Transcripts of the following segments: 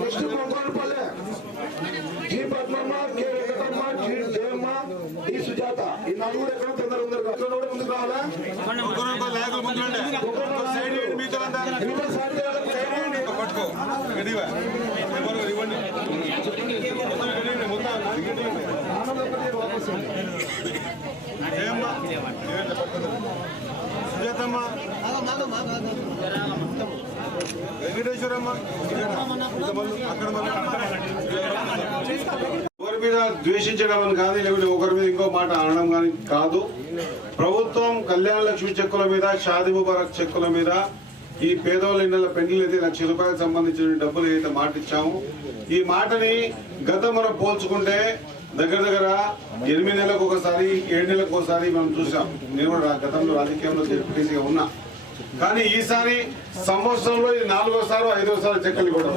Next Kongodupalle G Padmamma K Venkatamma G Jayamma D Sujatha. ఈ నలుగురు ఎక్కడ తొందర ఉందరు. ఇక్కడ కూడా ముందుకు రావాలా? సుజాతమ్మ. వెంకటేశ్వరమ్మ ఒకరి మీద ద్వేషించడం అని కానీ లేకపోతే ఒకరి మీద ఇంకో మాట అనడం కానీ కాదు. ప్రభుత్వం కళ్యాణ లక్ష్మి చెక్కుల మీద షాది ముబారక్ చెక్కుల మీద ఈ పేదవాళ్ళ ఇళ్ళ పెళ్ళిలు అయితే లక్ష రూపాయలకు సంబంధించిన డబ్బులు ఏదైతే మాట ఇచ్చాము ఈ మాటని గతం మనం పోల్చుకుంటే దగ్గర దగ్గర ఎనిమిది నెలలకు ఒకసారి ఏడు నెలలకు ఒకసారి మనం చూసాం. నేను కూడా గతంలో రాజకీయంలో జెడ్పీటీసీగా ఉన్నా. కానీ ఈసారి సంవత్సరంలో ఇది నాలుగోసారి ఐదోసారి చెక్కలు కూడా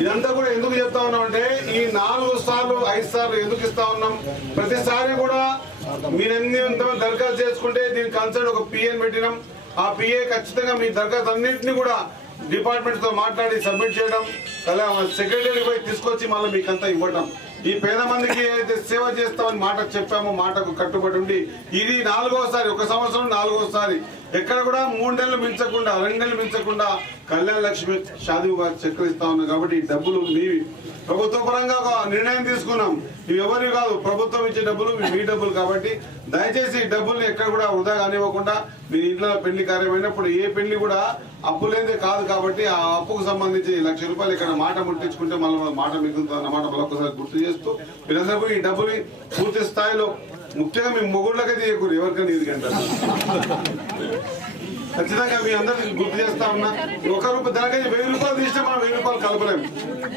ఇదంతా కూడా ఎందుకు చెప్తా ఉన్నాం అంటే ఈ నాలుగు సార్లు ఐదు సార్లు ఎందుకు ఇస్తా ఉన్నాం? ప్రతిసారి కూడా మీరు దరఖాస్తు చేసుకుంటే దీని కన్సర్న్ ఒక పిఎన్ పెట్టినాం. ఆ పిఏ ఖచ్చితంగా మీ దరఖాస్తు అన్నింటినీ కూడా డిపార్ట్మెంట్తో మాట్లాడి సబ్మిట్ చేయడం అలా సెక్రటరీ పోయి తీసుకొచ్చి మళ్ళీ మీకంతా ఇవ్వడం. ఈ పేద మందికి ఏదైతే సేవ చేస్తామని మాట చెప్పామో మాటకు కట్టుబడి ఉండి ఇది నాలుగోసారి ఒక సంవత్సరం నాలుగోసారి ఎక్కడ కూడా మూడు నెలలు మించకుండా రెండు నెలలు మించకుండా కళ్యాణ లక్ష్మి షాదీ గారు చక్రిస్తా ఉన్నాం కాబట్టి ఈ డబ్బులు మీవి ప్రభుత్వ పరంగా ఒక నిర్ణయం తీసుకున్నాం. ఇవి ఎవరివి కాదు ప్రభుత్వం ఇచ్చే డబ్బులు మీ డబ్బులు కాబట్టి దయచేసి ఈ డబ్బుల్ని ఎక్కడ కూడా వృధా కానివ్వకుండా మీ ఇంట్లో పెళ్ళి కార్యమైనప్పుడు ఏ పెళ్ళి కూడా అప్పు లేనిదే కాదు కాబట్టి ఆ అప్పుకు సంబంధించి లక్ష రూపాయలు ఇక్కడ మాట ముట్టించుకుంటే మళ్ళీ మాట మిగులుతుంది అన్నమాట మళ్ళీ ఒకసారి గుర్తు చేస్తూ మీరందరూ ఈ డబ్బుని పూర్తి స్థాయిలో ముఖ్యంగా మీ మొగుళ్ళకే తీయకూడదు ఎవరికైనా ఇది గంటారు ఖచ్చితంగా మీ అందరికి గుర్తు చేస్తా ఉన్నా ఒక రూపాయి ధరకైతే వెయ్యి రూపాయలు తీస్తే మనం వెయ్యి రూపాయలు కలపలేము.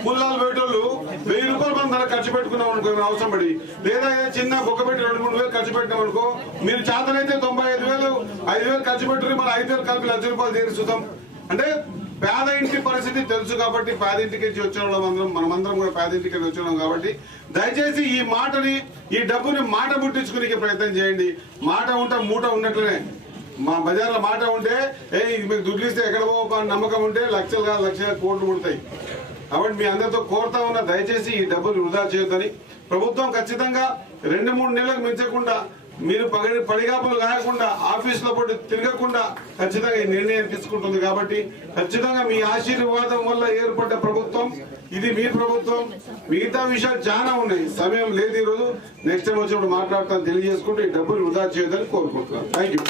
పుల్లాలు పెట్టేళ్ళు వెయ్యి రూపాయలు మనం ధర ఖర్చు పెట్టుకున్నాం అనుకో అవసరం పడి లేదా ఏదైనా చిన్న బొక్క పెట్టి రెండు మూడు వేలు ఖర్చు పెట్టినాం అనుకో మీరు చేతనైతే తొంభై ఐదు వేలు ఐదు వేలు ఖర్చు పెట్టుకుని మన ఐదు వేలు కలిపి లక్ష రూపాయలు తీరుస్తాం అంటే పేద ఇంటి పరిస్థితి తెలుసు కాబట్టి పేద ఇంటికి వచ్చిన వాళ్ళం అందరం మనమందరం కూడా పేదింటికి వెళ్ళి వచ్చినాం కాబట్టి దయచేసి ఈ మాటని ఈ డబ్బుని మాట పుట్టించుకునే ప్రయత్నం చేయండి. మాట ఉంటే మూట ఉన్నట్లనే. మా బజార్లో మాట ఉంటే ఏ ఇది మీకు దుడ్లు ఇస్తే ఎక్కడ పోవా నమ్మకం ఉంటే లక్షలు కాదు లక్షల కోట్లు పుడతాయి కాబట్టి మీ అందరితో కోరుతా ఉన్న దయచేసి ఈ డబ్బులు వృధా చేయొద్దని. ప్రభుత్వం ఖచ్చితంగా రెండు మూడు నెలలకు మించకుండా మీరు పగడి పడిగాపులు కాకుండా ఆఫీసులో పడి తిరగకుండా ఖచ్చితంగా ఈ నిర్ణయం తీసుకుంటుంది కాబట్టి ఖచ్చితంగా మీ ఆశీర్వాదం వల్ల ఏర్పడ్డ ప్రభుత్వం ఇది మీ ప్రభుత్వం మిగతా విషయాలు చాలా ఉన్నాయి. సమయం లేదు ఈ రోజు నెక్స్ట్ టైం వచ్చినప్పుడు మాట్లాడతాను తెలియజేసుకుంటూ ఈ డబ్బులు వృధా చేయదని కోరుకుంటున్నాను. Thank you